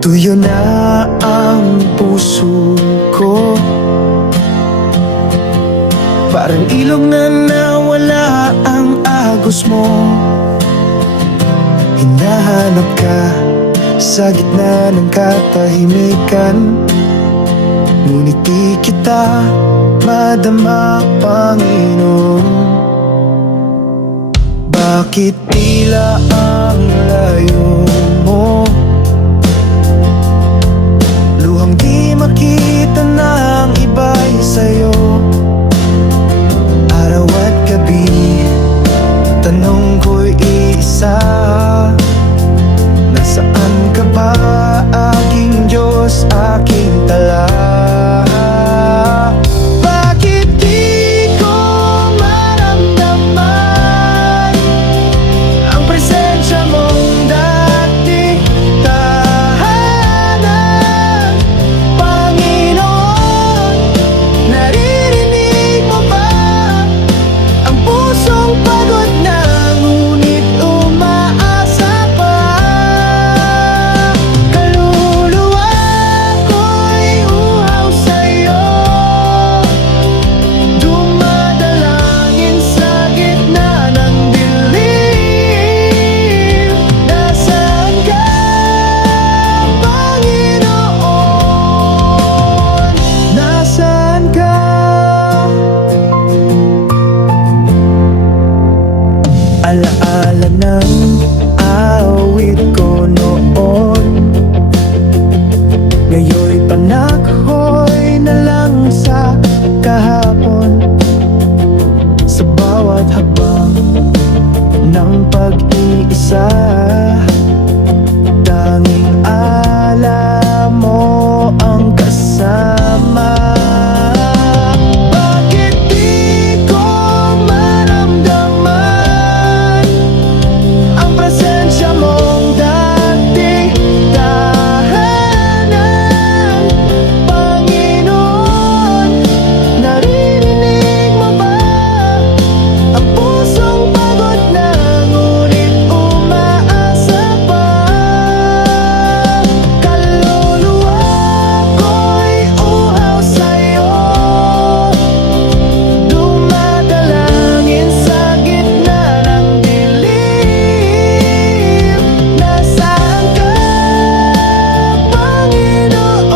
Tuyo na ang puso ko, parang ilog na nawala ang agos mo. Hinahanap ka sa gitna ng katahimikan, ngunit di kita madama, Panginoon. Bakit tila ang layo mo? Luhang di makita ng iba'y sa'yo. Araw at gabi, tanong ko'y iisa: nasaan ka ba, aking Diyos, aking tala? Bakit di ko maramdaman ang presensya mong dati? Tahanan, Panginoon, naririnig mo ba ang pusong pagod na ngunit umaasa pa? Kaluluwa ko'y uhaw sa'yo, dumadalangin sa gitna ng dilim. Nasaan ka, Panginoon? Nasaan ka? Alaala ng awit ko noon, ngayon'y panakhoy na lang sa kahapon. Sa bawat habang ng pag-iisa, tanging alam mo ang kasama. Bakit di ko maramdaman ang presensya mong dati? Tahanan, Panginoon, naririnig mo ba ang pusong pagod na ngunit umaasa pa? Kaluluwa ko'y uhaw sa'yo, dumadalangin sa gitna ng dilim. Nasaan ka, Panginoon?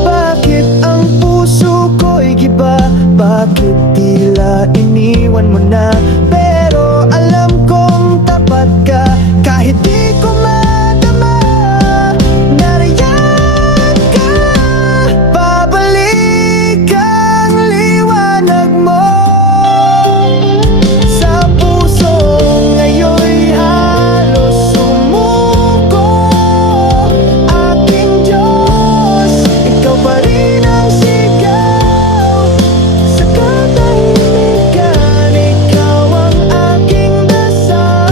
Bakit ang puso ko'y giba? Bakit tila iniwan mo na? Pero alam kong tapat ka, kahit di ko madama. Nariyan ka, babalik ang liwanag mo sa puso ngayon'y halos sumuko. Aking Diyos, ikaw pa rin ang sigaw sa katahimikan, ikaw ang aking dasal.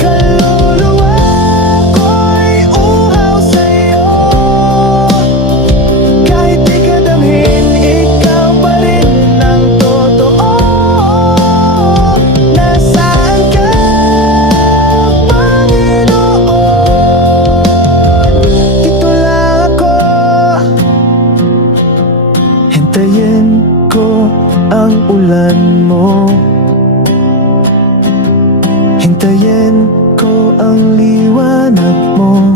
Kaluluwa ko'y uhaw sa'yo, kahit di ka damhin, ikaw pa rin ang totoo. Nasaan ka, Panginoon? Dito lang ako, hintayin ko ang ulan mo, hintayin ko ang liwanag mo.